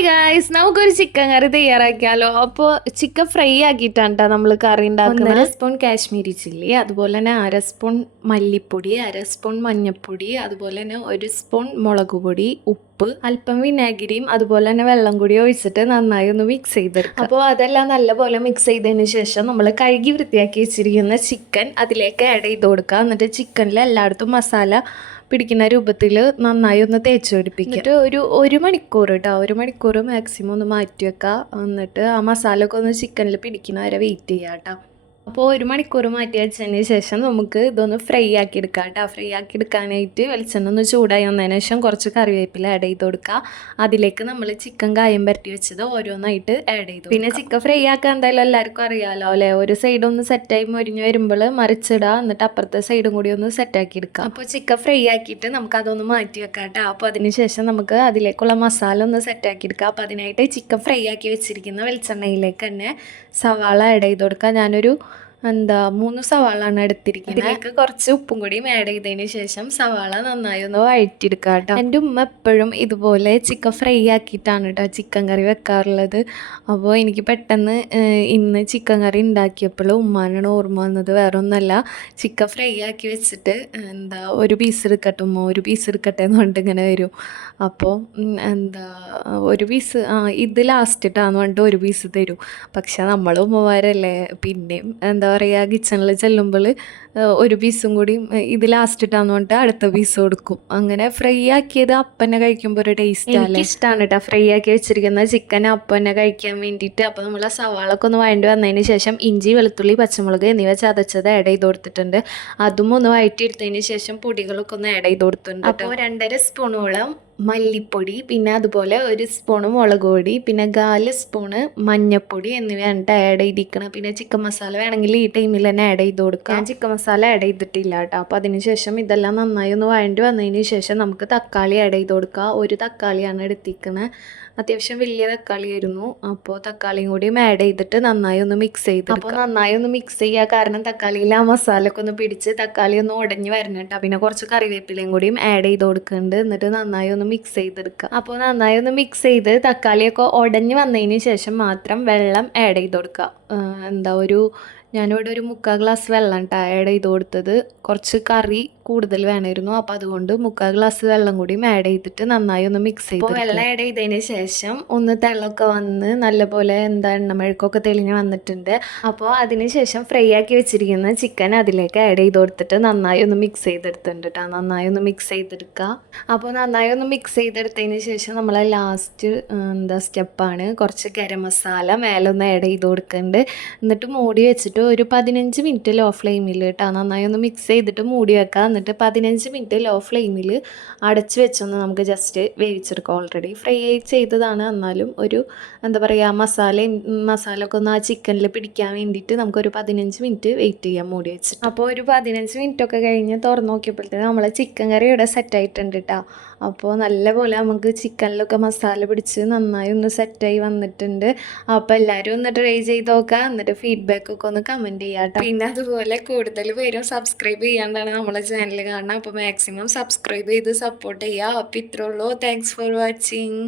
Hi guys, നമുക്കൊരു chicken കറി തയ്യാറാക്കിയാലോ. അപ്പോൾ chicken fry ആക്കിയിട്ടാണ് കേട്ടോ നമ്മൾ കറി ഉണ്ടാക്കുന്നത്. 1.5 സ്പൂൺ കാശ്മീരി ചില്ലി, അതുപോലെ തന്നെ 1/2 സ്പൂൺ മല്ലിപ്പൊടി, 1/2 സ്പൂൺ മഞ്ഞൾപ്പൊടി, അതുപോലെ തന്നെ 1 സ്പൂൺ മുളക് പൊടി, ഉപ്പ്, അല്പം വിനാഗിരിയും അതുപോലെ തന്നെ വെള്ളം കൂടി ഒഴിച്ചിട്ട് നന്നായി ഒന്ന് മിക്സ് ചെയ്തെടുക്കുക. അപ്പോൾ അതെല്ലാം നല്ലപോലെ മിക്സ് ചെയ്തതിന് ശേഷം നമ്മൾ കഴുകി വൃത്തിയാക്കി വെച്ചിരിക്കുന്ന ചിക്കൻ അതിലേക്ക് ആഡ് ചെയ്ത് കൊടുക്കുക. എന്നിട്ട് ചിക്കനിൽ എല്ലായിടത്തും മസാല പിടിക്കുന്ന രൂപത്തിൽ നന്നായി ഒന്ന് തേച്ച് പിടിപ്പിക്കുക. എന്നിട്ട് ഒരു മണിക്കൂർ കേട്ടോ, 1 മണിക്കൂർ മാക്സിമം ഒന്ന് മാറ്റി വെക്കുക. എന്നിട്ട് ആ മസാല ഒക്കെ ഒന്ന് ചിക്കനിൽ പിടിക്കുന്ന വരെ വെയിറ്റ് ചെയ്യുക കേട്ടോ. അപ്പോൾ 1 മണിക്കൂർ മാറ്റി വെച്ചതിന് ശേഷം നമുക്ക് ഇതൊന്ന് ഫ്രൈ ആക്കി എടുക്കാം കേട്ടോ. ഫ്രൈ ആക്കി എടുക്കാനായിട്ട് വെളിച്ചെണ്ണ ഒന്ന് ചൂടായി വന്നതിന് ശേഷം കുറച്ച് കറിവേപ്പില ആഡ് ചെയ്ത് കൊടുക്കുക. അതിലേക്ക് നമ്മൾ ചിക്കൻ കായം പരട്ടി വെച്ചത് ഓരോന്നായിട്ട് ആഡ് ചെയ്തു. പിന്നെ ചിക്കൻ ഫ്രൈ ആക്കാൻ എന്തായാലും എല്ലാവർക്കും അറിയാമല്ലോ അല്ലേ. ഒരു സൈഡ് ഒന്ന് സെറ്റായി മൊരിഞ്ഞ് വരുമ്പോൾ മറിച്ചിടുക, എന്നിട്ട് അപ്പുറത്തെ സൈഡും കൂടി ഒന്ന് സെറ്റാക്കി എടുക്കുക. അപ്പോൾ ചിക്കൻ ഫ്രൈ ആക്കിയിട്ട് നമുക്ക് അതൊന്ന് മാറ്റി വെക്കാം കേട്ടോ. അപ്പോൾ അതിന് ശേഷം നമുക്ക് അതിലേക്കുള്ള മസാല ഒന്ന് സെറ്റാക്കി എടുക്കുക. അപ്പോൾ അതിനായിട്ട് ചിക്കൻ ഫ്രൈ ആക്കി വെച്ചിരിക്കുന്ന വെളിച്ചെണ്ണയിലേക്ക് തന്നെ സവാള ആഡ് ചെയ്ത് കൊടുക്കുക. ഞാനൊരു 3 സവാളാണ് എടുത്തിരിക്കുന്നത്. ഇതിലേക്ക് കുറച്ച് ഉപ്പും കൂടിയും ആഡ് ചെയ്തതിന് ശേഷം സവാള നന്നായി ഒന്ന് വഴറ്റിയെടുക്കുക കേട്ടോ. എൻ്റെ ഉമ്മ എപ്പോഴും ഇതുപോലെ ചിക്കൻ ഫ്രൈ ആക്കിയിട്ടാണ് കേട്ടോ ചിക്കൻ കറി വെക്കാറുള്ളത്. അപ്പോൾ എനിക്ക് പെട്ടെന്ന് ഇന്ന് ചിക്കൻ കറി ഉണ്ടാക്കിയപ്പോൾ ഉമ്മാനാണ് ഓർമ്മ വന്നത്. വേറെ ഒന്നല്ല, ചിക്കൻ ഫ്രൈ ആക്കി വെച്ചിട്ട് ഒരു പീസ് എടുക്കട്ടെ ഉമ്മ, ഒരു പീസ് എടുക്കട്ടെ എന്ന് പറഞ്ഞിട്ട് ഇങ്ങനെ വരും. അപ്പോൾ ഒരു പീസ് ഇത് ലാസ്റ്റ് ഇട്ടാന്ന് പറഞ്ഞിട്ട് ഒരു പീസ് തരും. പക്ഷെ നമ്മൾ ഉമ്മമാരല്ലേ, പിന്നെയും പറയുക കിച്ചണിൽ ചെല്ലുമ്പോൾ ഒരു പീസും കൂടി ഇത് ലാസ്റ്റ് ഇട്ടാന്ന് പറഞ്ഞിട്ട് അടുത്ത പീസ് കൊടുക്കും. അങ്ങനെ ഫ്രൈ ആക്കിയത് അപ്പനെ കഴിക്കുമ്പോൾ ഒരു ടേസ്റ്റ് ആണ്. ഇഷ്ടമാണ് കേട്ടോ ഫ്രൈ ആക്കി വെച്ചിരിക്കുന്ന ചിക്കൻ അപ്പനെ കഴിക്കാൻ വേണ്ടിയിട്ട്. അപ്പോൾ നമ്മൾ സവാളൊക്കെ ഒന്ന് വഴണ്ടി വന്നതിന് ശേഷം ഇഞ്ചി, വെളുത്തുള്ളി, പച്ചമുളക് എന്നിവ ചതച്ചത് ആഡ് ചെയ്ത് കൊടുത്തിട്ടുണ്ട്. അതും ഒന്ന് വഴറ്റിയെടുത്തതിന് ശേഷം പൊടികളൊക്കെ ഒന്ന് ആഡ് ചെയ്ത് കൊടുത്തിട്ടുണ്ട്. അപ്പോൾ 2.5 സ്പൂണോളം മല്ലിപ്പൊടി, പിന്നെ അതുപോലെ 1 സ്പൂണ് മുളക് പൊടി, പിന്നെ 4 സ്പൂണ് മഞ്ഞൾപ്പൊടി എന്നിവയാണ് ആഡ് ചെയ്തിരിക്കണം. പിന്നെ ചിക്കൻ മസാല വേണമെങ്കിൽ ഈ ടൈമിൽ തന്നെ ആഡ് ചെയ്ത് കൊടുക്കാം. ഞാൻ ചിക്കൻ മസാല ആഡ് ചെയ്തിട്ടില്ല കേട്ടോ. അപ്പോൾ അതിന് ശേഷം ഇതെല്ലാം നന്നായി ഒന്ന് വഴണ്ടി വന്നതിന് ശേഷം നമുക്ക് തക്കാളി ആഡ് ചെയ്ത് കൊടുക്കുക. 1 തക്കാളിയാണ് എടുത്തിരിക്കുന്നത്, അത്യാവശ്യം വലിയ തക്കാളിയായിരുന്നു. അപ്പോൾ തക്കാളിയും കൂടിയും ആഡ് ചെയ്തിട്ട് നന്നായി ഒന്ന് മിക്സ് ചെയ്ത്. അപ്പോൾ നന്നായി ഒന്ന് മിക്സ് ചെയ്യുക, കാരണം തക്കാളിയിൽ ആ മസാലയൊക്കെ ഒന്ന് പിടിച്ച് തക്കാളി ഒന്ന് ഉടഞ്ഞ് വരണം കേട്ടോ. പിന്നെ കുറച്ച് കറിവേപ്പിലയും കൂടിയും ആഡ് ചെയ്ത് കൊടുക്കുന്നുണ്ട്. എന്നിട്ട് നന്നായി ഒന്ന് മിക്സ് ചെയ്തെടുക്കുക. അപ്പോൾ നന്നായി ഒന്ന് മിക്സ് ചെയ്ത് തക്കാളിയൊക്കെ ഉടഞ്ഞ് വന്നതിന് ശേഷം മാത്രം വെള്ളം ആഡ് ചെയ്ത് കൊടുക്കുക. ഞാനിവിടെ ഒരു 3/4 ഗ്ലാസ് വെള്ളം ആഡ് ചെയ്ത് കൊടുത്തത്. കുറച്ച് കറി കൂടുതൽ വേണമായിരുന്നു, അപ്പോൾ അതുകൊണ്ട് 3/4 ഗ്ലാസ് വെള്ളം കൂടി ആഡ് ചെയ്തിട്ട് നന്നായി ഒന്ന് മിക്സ് ചെയ്ത്. അപ്പോൾ വെള്ളം ആഡ് ചെയ്തതിന് ശേഷം ഒന്ന് തിളമൊക്കെ വന്ന് നല്ലപോലെ എണ്ണമെഴുക്കൊക്കെ തെളിഞ്ഞ് വന്നിട്ടുണ്ട്. അപ്പോൾ അതിന് ശേഷം ഫ്രൈ ആക്കി വെച്ചിരിക്കുന്ന ചിക്കൻ അതിലേക്ക് ആഡ് ചെയ്ത് കൊടുത്തിട്ട് നന്നായി ഒന്ന് മിക്സ് ചെയ്തെടുത്തിട്ടുണ്ട് കേട്ടോ. നന്നായി ഒന്ന് മിക്സ് ചെയ്തെടുക്കുക. അപ്പോൾ നന്നായി ഒന്ന് മിക്സ് ചെയ്തെടുത്തതിന് ശേഷം നമ്മൾ ലാസ്റ്റ് സ്റ്റെപ്പാണ് കുറച്ച് ഗരം മസാല മേലെ ഒന്ന് ആഡ് ചെയ്ത് കൊടുക്കുന്നുണ്ട്. എന്നിട്ട് മൂടി വെച്ചിട്ട് ഒരു 15 മിനിറ്റ് ലോ ഫ്ലെയിമിൽ കേട്ടോ നന്നായി ഒന്ന് മിക്സ് ചെയ്തിട്ട് മൂടി വെക്കുക. എന്നിട്ട് 15 മിനിറ്റ് ലോ ഫ്ലെയിമിൽ അടച്ച് വെച്ചൊന്ന് നമുക്ക് ജസ്റ്റ് വേവിച്ചെടുക്കാം. ഓൾറെഡി ഫ്രൈ ചെയ്തതാണ്, എന്നാലും ഒരു മസാല ഒക്കെ ഒന്ന് ആ ചിക്കനിൽ പിടിക്കാൻ വേണ്ടിയിട്ട് നമുക്കൊരു 15 മിനിറ്റ് വെയിറ്റ് ചെയ്യാം മൂടി വെച്ചിട്ട്. അപ്പോൾ ഒരു 15 മിനിറ്റ് ഒക്കെ കഴിഞ്ഞ് തുറന്ന് നോക്കിയപ്പോഴത്തേക്കും നമ്മളെ ചിക്കൻ കറി ഇവിടെ സെറ്റായിട്ടുണ്ട് കേട്ടോ. അപ്പോൾ നല്ലപോലെ നമുക്ക് ചിക്കനിലൊക്കെ മസാല പിടിച്ച് നന്നായി ഒന്ന് സെറ്റായി വന്നിട്ടുണ്ട്. അപ്പോൾ എല്ലാവരും ഒന്ന് ട്രൈ ചെയ്ത് നോക്കുക, എന്നിട്ട് ഫീഡ്ബാക്കൊക്കെ ഒന്ന് കമൻറ്റ് ചെയ്യാം കേട്ടോ. പിന്നെ അതുപോലെ കൂടുതൽ പേരും സബ്സ്ക്രൈബ് ചെയ്യാണ്ടാണ് നമ്മളെ ചാനൽ കാണുന്നത്. അപ്പോൾ മാക്സിമം സബ്സ്ക്രൈബ് ചെയ്ത് സപ്പോർട്ട് ചെയ്യുക. അപ്പോൾ ഇത്രേ ഉള്ളൂ. Thanks for watching.